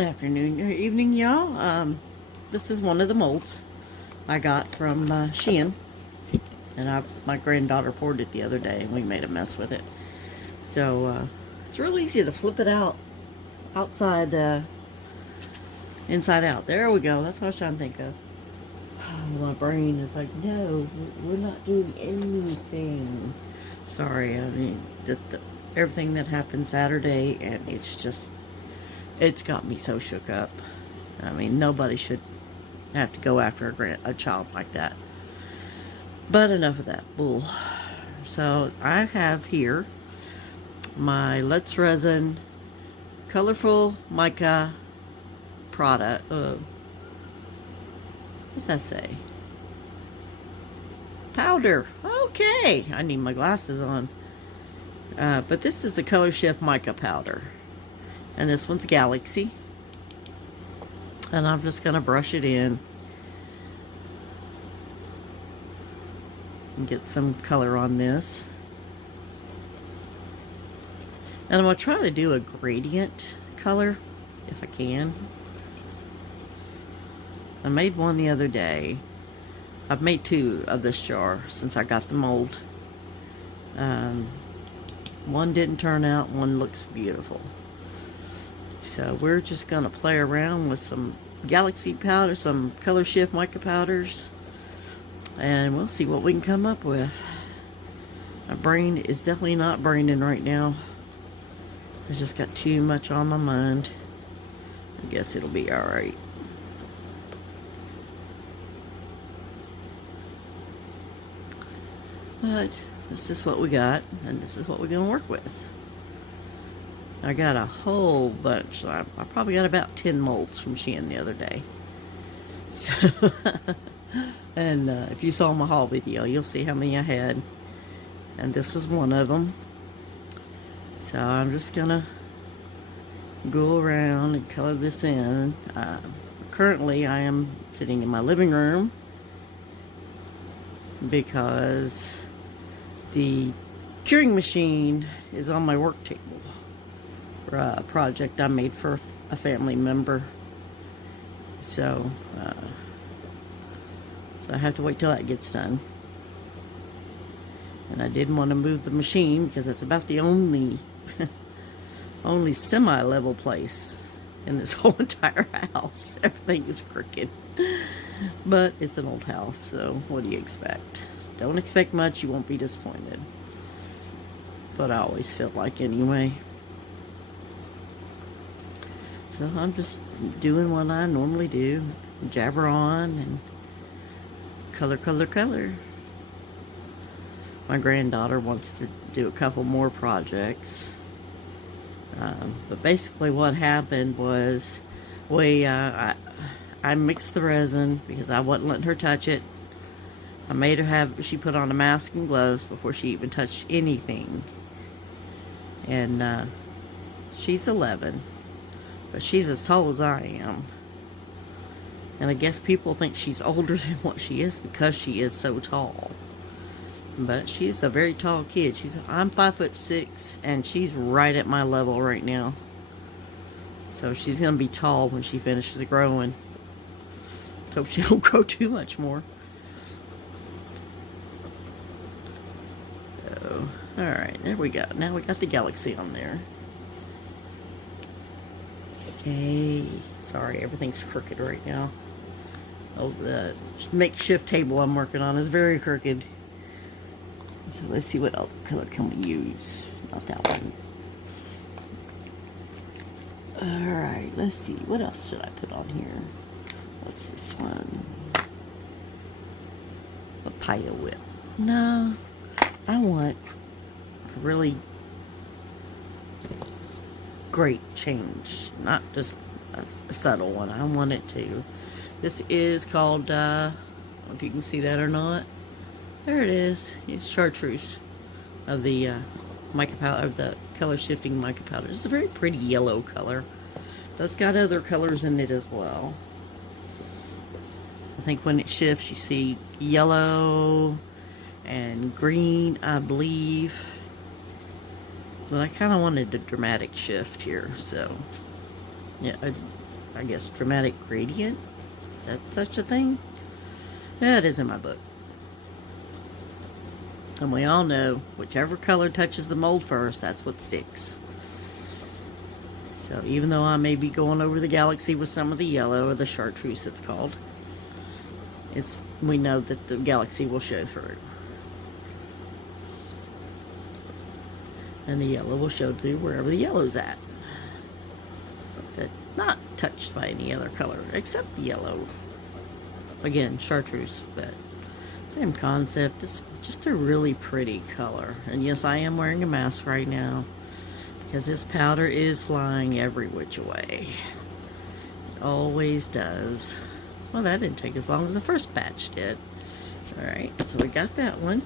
Good afternoon or evening, y'all. This is one of the molds I got from Shein, and my granddaughter poured it the other day, and we made a mess with it. So it's real easy to flip it out, outside, inside out. There we go. That's what I was trying to think of. Oh, my brain is like, no, we're not doing anything. Sorry, I mean, everything that happened Saturday, and it's got me so shook up. I mean, nobody should have to go after a child like that. But enough of that bull. So I have here my Let's Resin colorful mica product. What's that say? Powder. Okay, I need my glasses on. But this is the Colorshift mica powder. And this one's Galaxy. And I'm just going to brush it in. And get some color on this. And I'm going to try to do a gradient color, if I can. I made one the other day. I've made two of this jar since I got the mold. One didn't turn out, one looks beautiful. So we're just going to play around with some Galaxy powder, some Colorshift mica powders, and we'll see what we can come up with. My brain is definitely not braining right now. I just got too much on my mind. I guess it'll be alright. But this is what we got, and this is what we're going to work with. I got a whole bunch. I probably got about 10 molds from Shein the other day. So, and if you saw my haul video, you'll see how many I had. And this was one of them. So I'm just going to go around and color this in. Currently, I am sitting in my living room because the curing machine is on my work table. A project I made for a family member. So I have to wait till that gets done. And I didn't want to move the machine because it's about the only semi-level place in this whole entire house. Everything is crooked. But it's an old house, so what do you expect? Don't expect much, you won't be disappointed. But I always feel like anyway. So I'm just doing what I normally do. Jabber on and color, color, color. My granddaughter wants to do a couple more projects. But basically what happened was I mixed the resin because I wasn't letting her touch it. I made her she put on a mask and gloves before she even touched anything. And she's 11. But she's as tall as I am. And I guess people think she's older than what she is because she is so tall. But she's a very tall kid. I'm 5'6", and she's right at my level right now. So she's going to be tall when she finishes growing. Hope she don't grow too much more. So, alright, there we go. Now we got the Galaxy on there. Stay. Sorry, everything's crooked right now. Oh, the makeshift table I'm working on is very crooked. So let's see what other color can we use. Not that one. Alright, let's see. What else should I put on here? What's this one? Papaya whip. No. I want a really great change, not just a subtle one. I want it to. This is called, I don't know if you can see that or not. There it is. It's chartreuse of the mica powder, of the color shifting mica powder. It's a very pretty yellow color. So it's got other colors in it as well. I think when it shifts, you see yellow and green, I believe. But I kind of wanted a dramatic shift here, so yeah, I guess, dramatic gradient. Is that such a thing? Yeah, it is in my book. And we all know, whichever color touches the mold first, that's what sticks. So even though I may be going over the galaxy with some of the yellow, or the chartreuse it's called, we know that the galaxy will show through. And the yellow will show through wherever the yellow's at. That's not touched by any other color except yellow. Again, chartreuse, but same concept. It's just a really pretty color. And yes, I am wearing a mask right now because this powder is flying every which way. It always does. Well, that didn't take as long as the first batch did. Alright, so we got that one.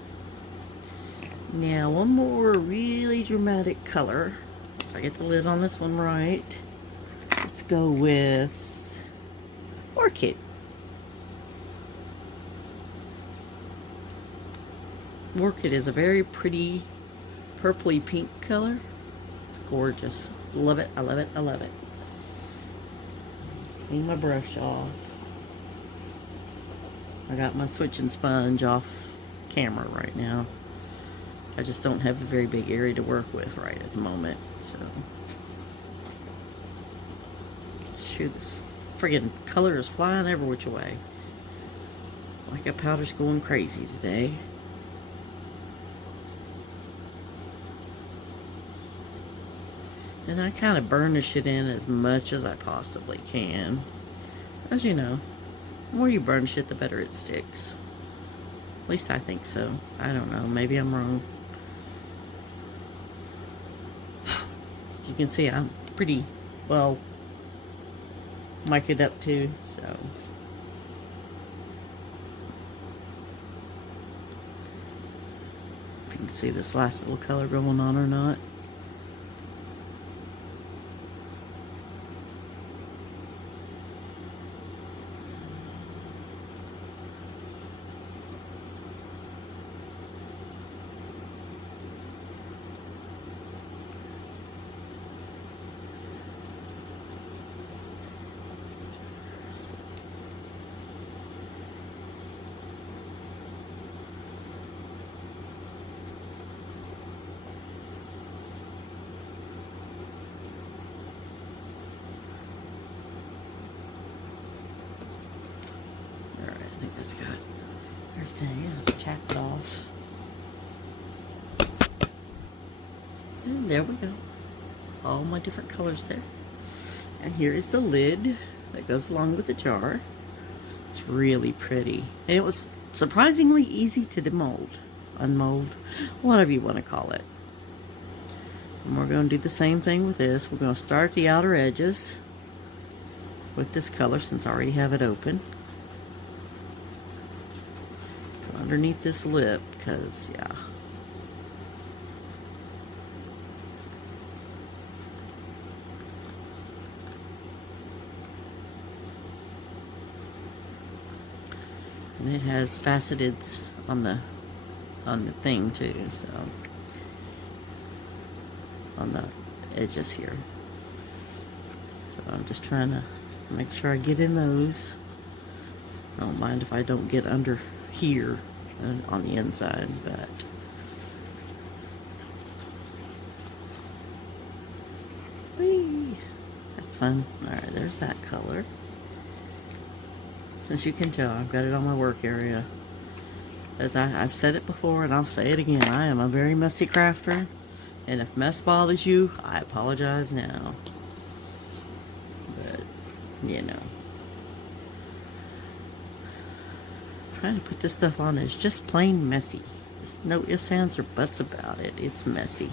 Now, one more really dramatic color. So I get the lid on this one right. Let's go with Orchid. Orchid is a very pretty purpley pink color. It's gorgeous. Love it, I love it, I love it. Clean my brush off. I got my switching sponge off camera right now. I just don't have a very big area to work with right at the moment, so. Shoot, this friggin' color is flying every which way. Like a powder's going crazy today. And I kind of burnish it in as much as I possibly can. As you know, the more you burnish it, the better it sticks. At least I think so. I don't know. Maybe I'm wrong. You can see I'm pretty well mic'd up too, so. If you can see this last little color going on or not. It's got everything. I'll tap it off. And there we go. All my different colors there. And here is the lid that goes along with the jar. It's really pretty. And it was surprisingly easy to demold, unmold, whatever you want to call it. And we're going to do the same thing with this. We're going to start the outer edges with this color since I already have it open. Underneath this lip, because yeah, and it has faceteds on the thing too, so on the edges here. So I'm just trying to make sure I get in those. I don't mind if I don't get under here on the inside, but whee, that's fun. Alright, there's that color. As you can tell, I've got it on my work area. As I've said it before and I'll say it again, I am a very messy crafter, and if mess bothers you, I apologize now. But, you know, trying to put this stuff on is just plain messy. Just no ifs, ands, or buts about it. It's messy.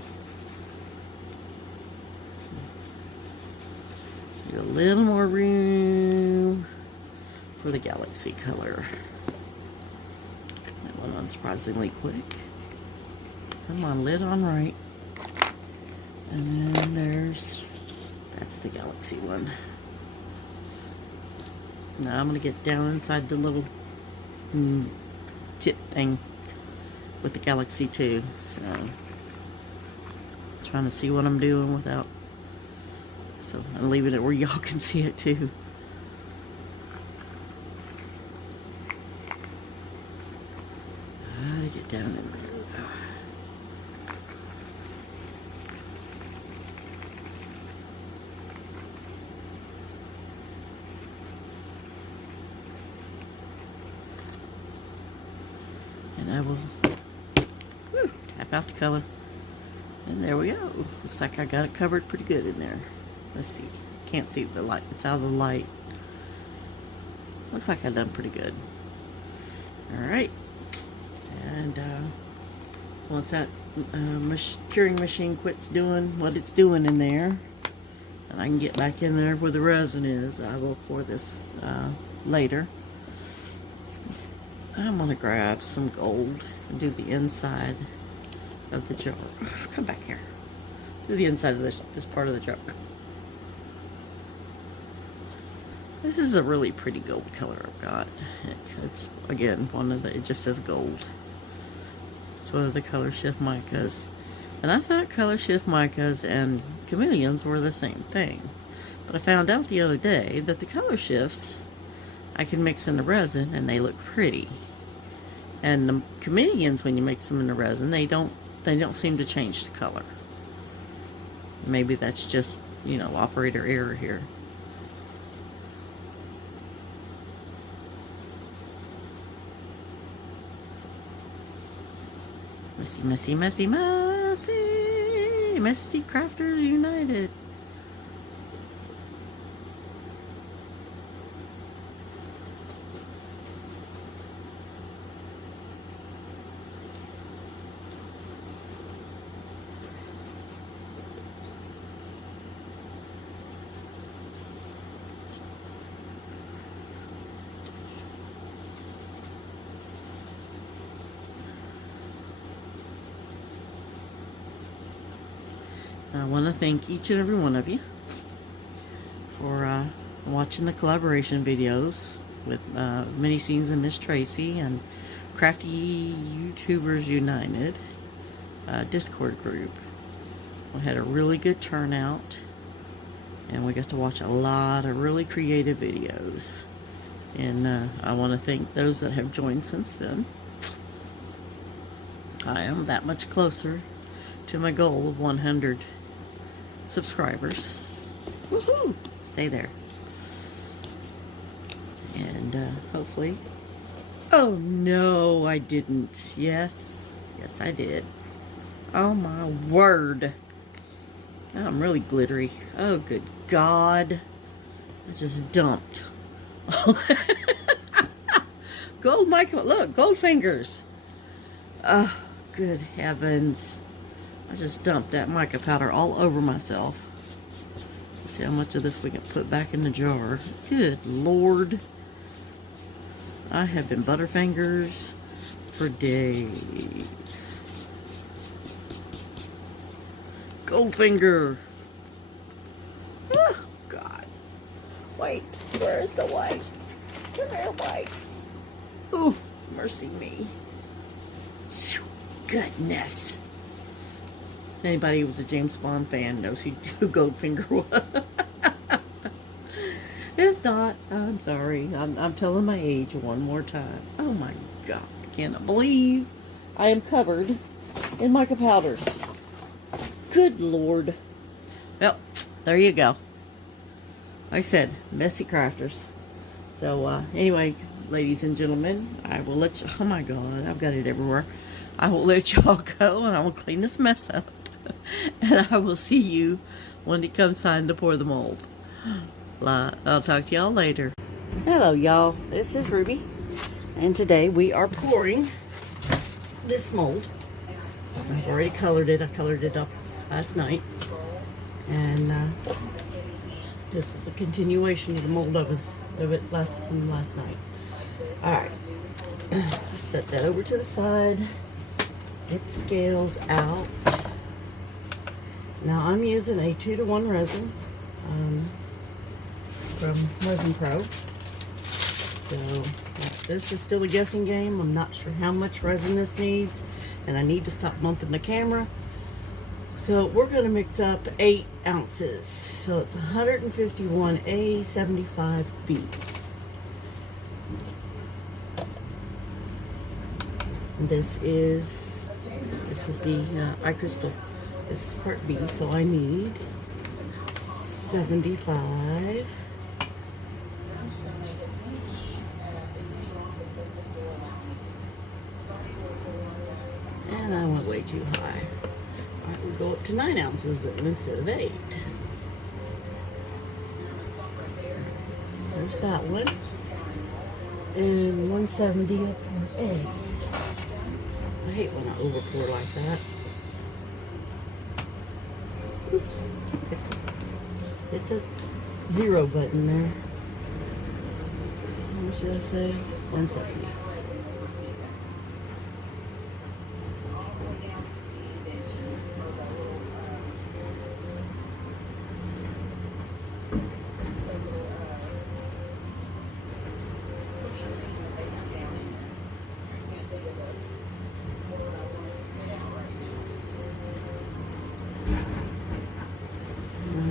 Need a little more room for the galaxy color. That one unsurprisingly quick. Come on, lid on right. And then that's the galaxy one. Now I'm going to get down inside the little tip thing with the galaxy too, so trying to see what I'm doing without, so I'm leaving it where y'all can see it too. down in there. And I will tap out the color. And there we go. Looks like I got it covered pretty good in there. Let's see. Can't see the light. It's out of the light. Looks like I've done pretty good. Alright. And once that curing machine quits doing what it's doing in there, and I can get back in there where the resin is, I will pour this later. I'm going to grab some gold and do the inside of the jar. Come back here. Do the inside of this part of the jar. This is a really pretty gold color I've got. It's, again, it just says gold. It's one of the Colorshift Micas. And I thought Colorshift Micas and chameleons were the same thing. But I found out the other day that the Colorshifts, I can mix in the resin and they look pretty. And the chameleons, when you mix them in the resin, they don't seem to change the color. Maybe that's just, you know, operator error here. Messy, messy, messy, messy. Messy Crafters United. I want to thank each and every one of you for watching the collaboration videos with Mini Scenes and Miss Tracy and Crafty YouTubers United Discord group. We had a really good turnout and we got to watch a lot of really creative videos, and I want to thank those that have joined since then. I am that much closer to my goal of 100 subscribers. Woohoo! Stay there. And hopefully... Oh no, I didn't. Yes, I did. Oh my word. Now I'm really glittery. Oh good God. I just dumped. Gold Mica, look, gold fingers. Oh, good heavens. I just dumped that mica powder all over myself. Let's see how much of this we can put back in the jar. Good Lord. I have been Butterfingers for days. Goldfinger. Oh, God. Wipes. Where's the wipes? Come here, wipes. Oh, mercy me. Goodness. Anybody who was a James Bond fan knows who Goldfinger was. If not, I'm sorry. I'm telling my age one more time. Oh my God. I cannot believe I am covered in mica powder. Good Lord. Well, there you go. Like I said, messy crafters. So, anyway, ladies and gentlemen, I will let you... Oh my God, I've got it everywhere. I will let y'all go and I will clean this mess up. And I will see you when it comes time to pour the mold. I'll talk to y'all later. Hello, y'all. This is Ruby. And today we are pouring this mold. I've already colored it. I colored it up last night. And this is the continuation of the mold from last night. Alright. Set that over to the side. Get the scales out. Now I'm using a 2-to-1 resin from Resin Pro. So this is still a guessing game. I'm not sure how much resin this needs, and I need to stop bumping the camera. So we're going to mix up 8 ounces. So it's 151 A75B. This is the eye crystal. This is part B, so I need 75. And I went way too high. Alright, we'll go up to 9 ounces then instead of 8. There's that one. And 170 up on A. I hate when I overpour like that. Oops. Hit the 0 button there. How much did I say? 170.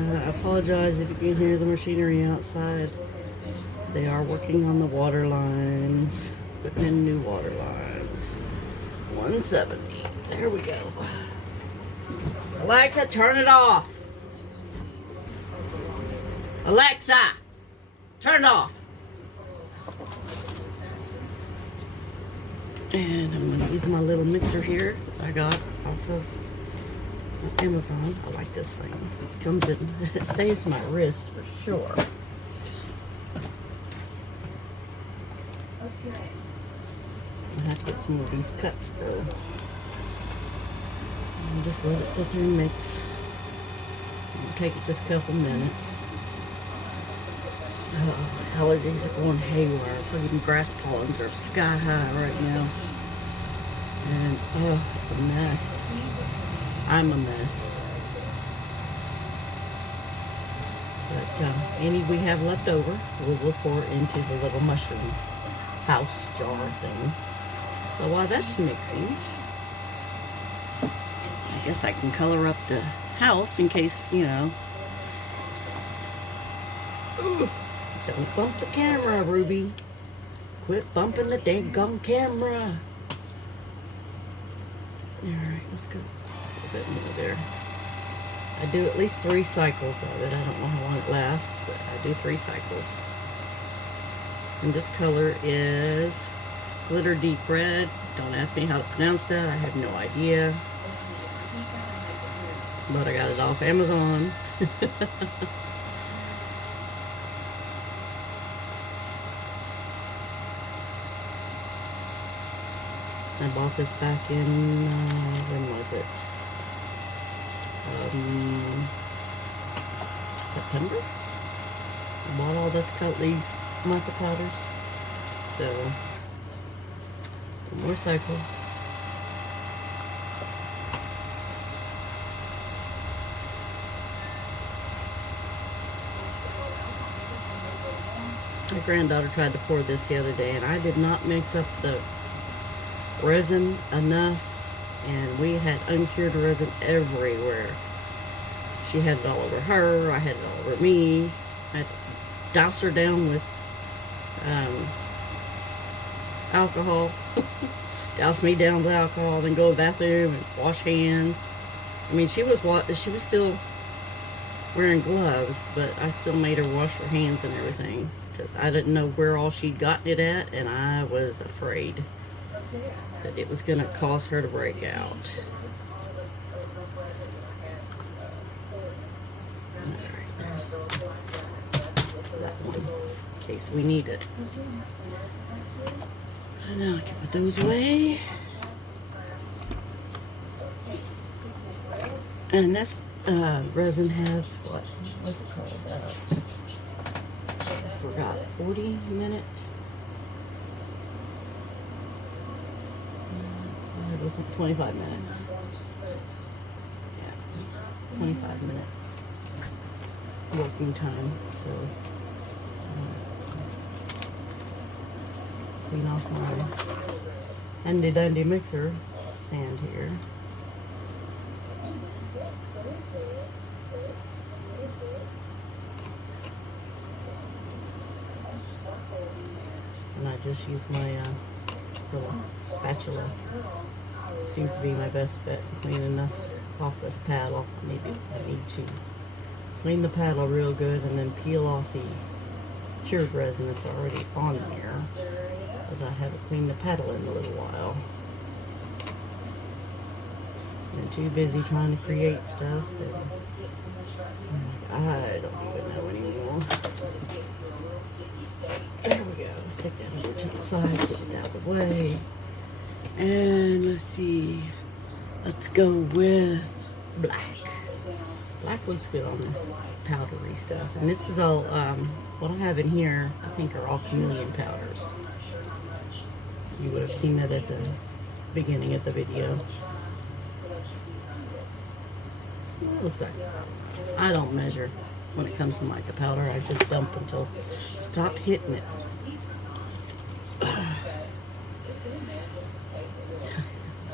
I apologize if you can hear the machinery outside. They are working on the water lines, putting in new water lines. 170. There we go. Alexa, turn it off. Alexa, turn it off. And I'm going to use my little mixer here I got off of Amazon. I like this thing. This comes in, it saves my wrist for sure. I have to get some of these cups though. And just let it sit there and mix. It'll take it just a couple minutes. Allergies are going haywire. Fucking grass pollens are sky high right now. And it's a mess. I'm a mess. But any we have left over, we'll pour into the little mushroom house jar thing. So while that's mixing, I guess I can color up the house in case, you know. Don't bump the camera, Ruby. Quit bumping the dang camera. Alright, let's go a little bit more there. I do at least 3 cycles of it. I don't know how long it lasts, but I do 3 cycles. And this color is Glitter Deep Red. Don't ask me how to pronounce that. I have no idea. But I got it off Amazon. I bought this back in, when was it? September? I bought all this these mica powders. So, one more cycle. My granddaughter tried to pour this the other day, and I did not mix up the resin enough, and we had uncured resin everywhere. She had it all over her, I had it all over me. I had to douse her down with alcohol, douse me down with alcohol, then go to the bathroom and wash hands. I mean, she was still wearing gloves, but I still made her wash her hands and everything because I didn't know where all she'd gotten it at, and I was afraid that it was going to cause her to break out. Alright, there's that one, in case we need it. And now I can put those away. And this resin has, what's it called? I forgot, 40 minute? 25 minutes. Yeah, 25 minutes working time. So clean off my handy dandy mixer stand here. And I just use my little spatula seems to be my best bet cleaning this off this paddle. I need to clean the paddle real good and then peel off the cured resin that's already on there, because I haven't cleaned the paddle in a little while. Been too busy trying to create stuff, and I don't even know anymore. There we go. Stick that over to the side, get it out of the way. And let's see. Let's go with black. Black looks good on this powdery stuff. And this is all, what I have in here, I think are all chameleon powders. You would have seen that at the beginning of the video. It looks like, I don't measure when it comes to mica powder. I just dump until stop hitting it.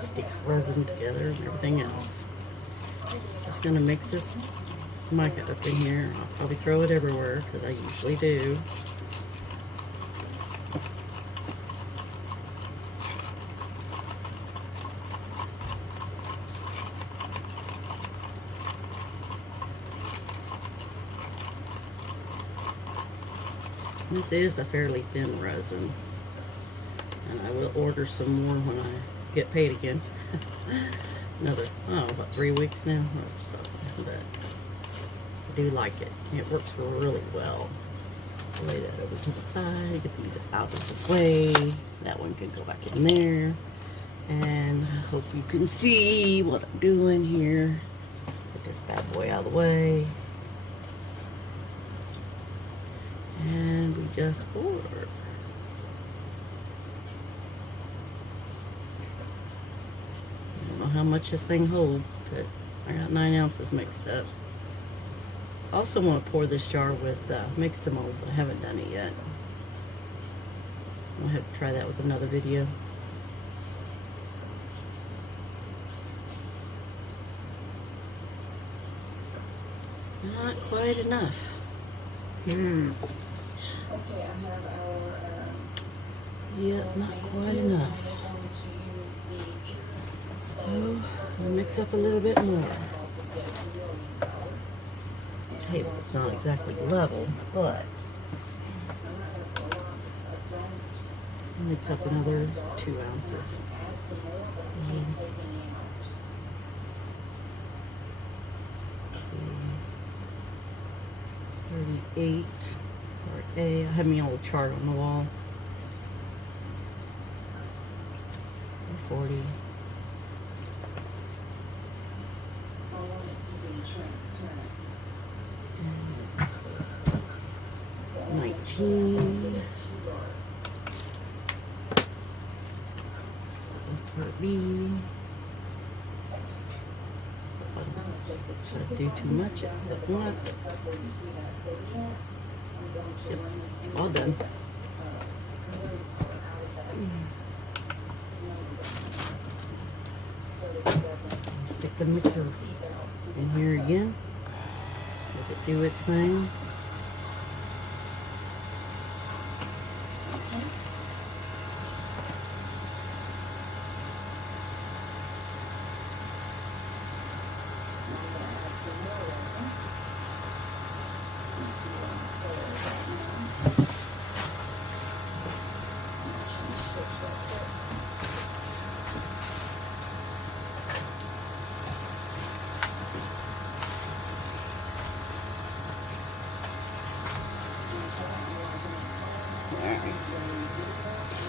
Sticks resin together and everything else. Just gonna mix this mica up in here. I'll probably throw it everywhere because I usually do. This is a fairly thin resin, and I will order some more when I get paid again. Another, about 3 weeks now or something, but I do like it. It works really well. Lay that over to the side, get these out of the way. That one can go back in there, and I hope you can see what I'm doing here. Get this bad boy out of the way. And we just pour. I don't know how much this thing holds, but I got 9 ounces mixed up. I also want to pour this jar with mix to mold, but I haven't done it yet. I'll have to try that with another video. Not quite enough. Yeah, not quite enough. So, we'll mix up a little bit more. The table is not exactly level, but I'll mix up another 2 ounces. So, 38. Part A. I have my old chart on the wall. 40. 19. Part B. Should I do too much at once? Yep, all done. Stick the mixer in here again. Let it do its thing.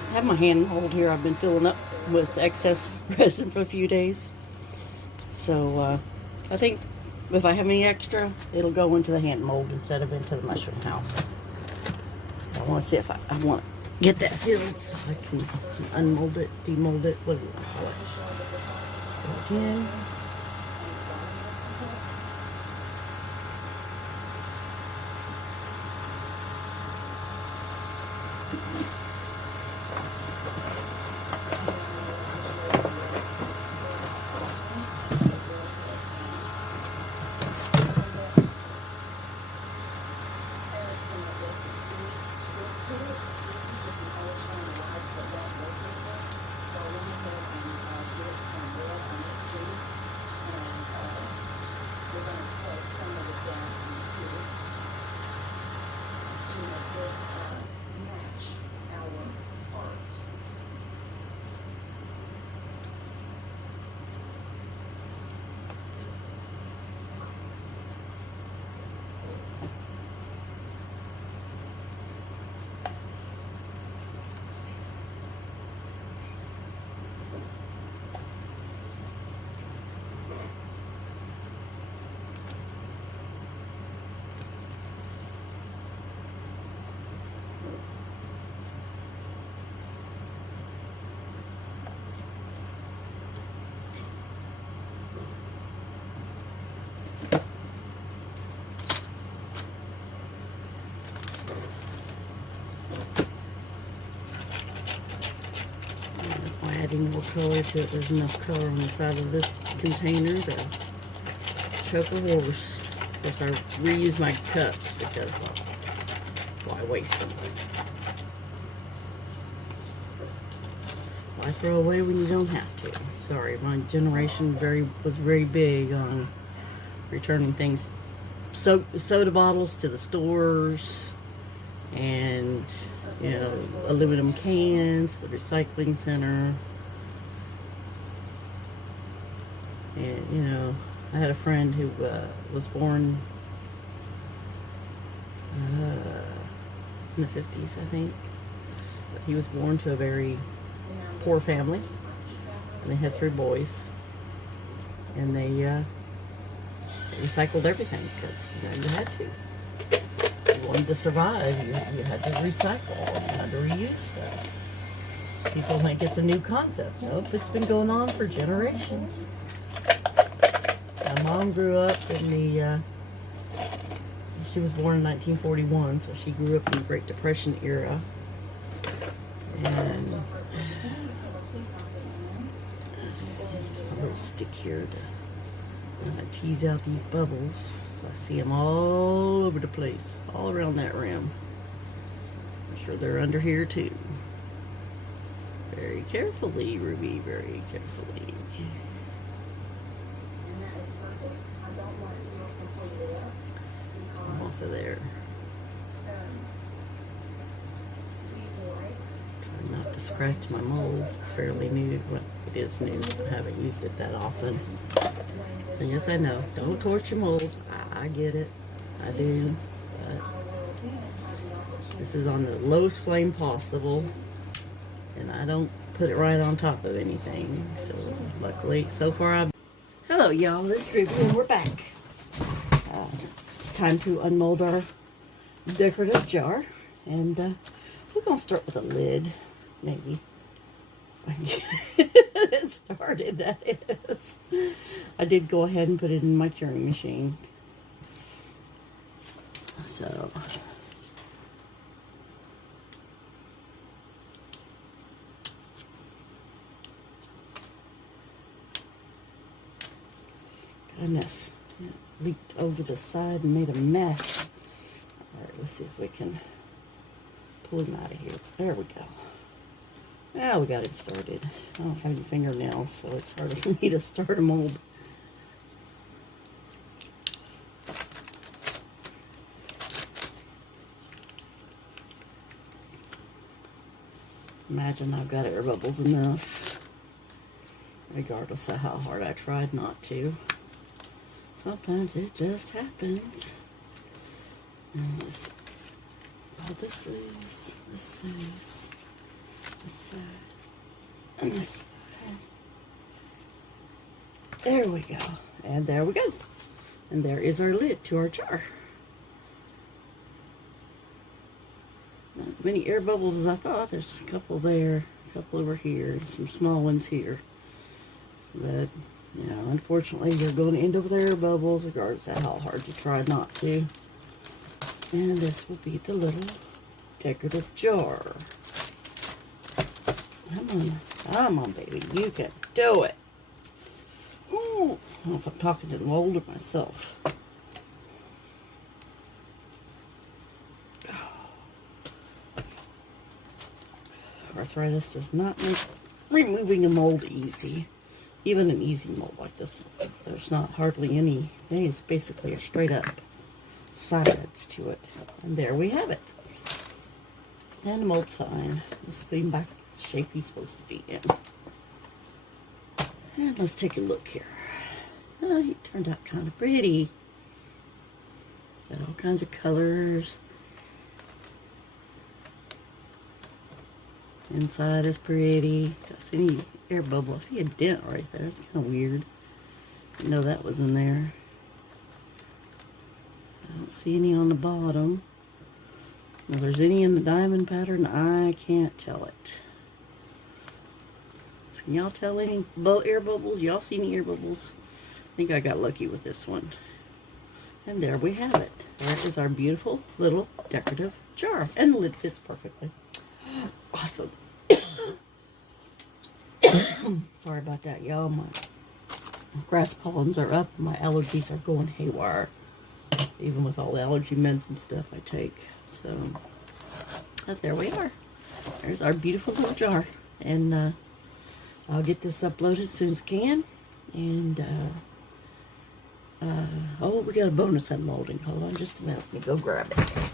I have my hand hold here. I've been filling up with excess resin for a few days. So I think if I have any extra, it'll go into the hand mold instead of into the mushroom house. I want to see if I want to get that filled so I can unmold it, demold it, whatever you want to call it. So again. adding more color to it. There's enough color on the side of this container to choke a horse. Of course, I reuse my cups because, well, why waste them? Why throw away when you don't have to? Sorry, my generation was very big on returning things, soda bottles to the stores, and aluminum cans, the recycling center. And I had a friend who was born in the 50s, I think. But he was born to a very poor family, and they had 3 boys, and they recycled everything because you had to. If you wanted to survive, you had to recycle, you had to reuse stuff. People think it's a new concept. Nope, it's been going on for generations. My mom grew up in the, she was born in 1941, so she grew up in the Great Depression era. And let's see, just my little stick here to tease out these bubbles. So I see them all over the place, all around that rim. I'm sure they're under here too. Very carefully, Ruby, very carefully. Off of there. Try not to scratch my mold. It's fairly new. Well, it is new. I haven't used it that often. And yes, I know. Don't torch your molds. I get it. I do. But this is on the lowest flame possible. And I don't put it right on top of anything. So luckily, so far Hello y'all, this is Ruby and we're back. It's time to unmold our decorative jar. And we're going to start with a lid, maybe. It started, that is. I did go ahead and put it in my curing machine. So got a mess. It leaked over the side and made a mess. Alright, let's see if we can pull him out of here. There we go. Now we got him started. I don't have any fingernails, so it's harder for me to start a mold. Imagine I've got air bubbles in this, regardless of how hard I tried not to. Sometimes it just happens. And this, all this loose, this loose, this side, and this side. There we go. And there we go. And there is our lid to our jar. Not as many air bubbles as I thought. There's a couple there, a couple over here, and some small ones here. But, unfortunately, you're going to end up with air bubbles, regardless of how hard you try not to. And this will be the little decorative jar. Come on, baby. You can do it. Ooh, I don't know if I'm talking to the mold or myself. Arthritis does not make removing a mold easy. Even an easy mold like this one. There's not hardly any. It's basically a straight up sides to it. And there we have it. And the mold's fine. Let's put him back in the shape he's supposed to be in. And let's take a look here. Oh, he turned out kind of pretty. Got all kinds of colors. Inside is pretty. Do I see any air bubble? I see a dent right there. It's kind of weird. Didn't know that was in there. I don't see any on the bottom. If there's any in the diamond pattern, I can't tell it. Can y'all tell any air bubbles? Y'all see any air bubbles? I think I got lucky with this one. And there we have it. That is our beautiful little decorative jar. And the lid fits perfectly. Awesome. Sorry about that, y'all. My grass pollens are up. My allergies are going haywire. Even with all the allergy meds and stuff I take. So, but there we are. There's our beautiful little jar. And I'll get this uploaded as soon as I can. And, oh, we got a bonus unmolding. Hold on just a minute. Let me go grab it.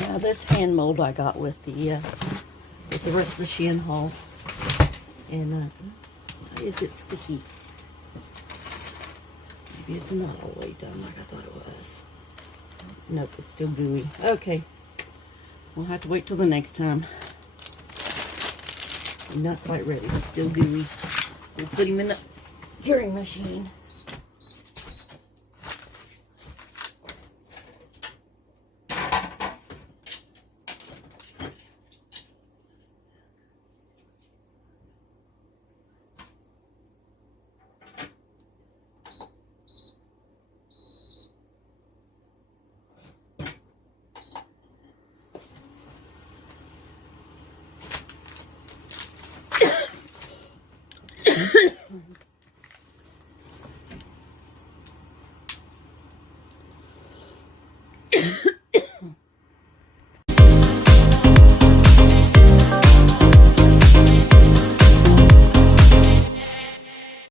Now this hand mold I got with the rest of the Shein haul. And why is it sticky? Maybe it's not all the way done like I thought it was. Nope, it's still gooey. Okay, we'll have to wait till the next time. I'm not quite ready. It's still gooey. We'll put him in the curing machine.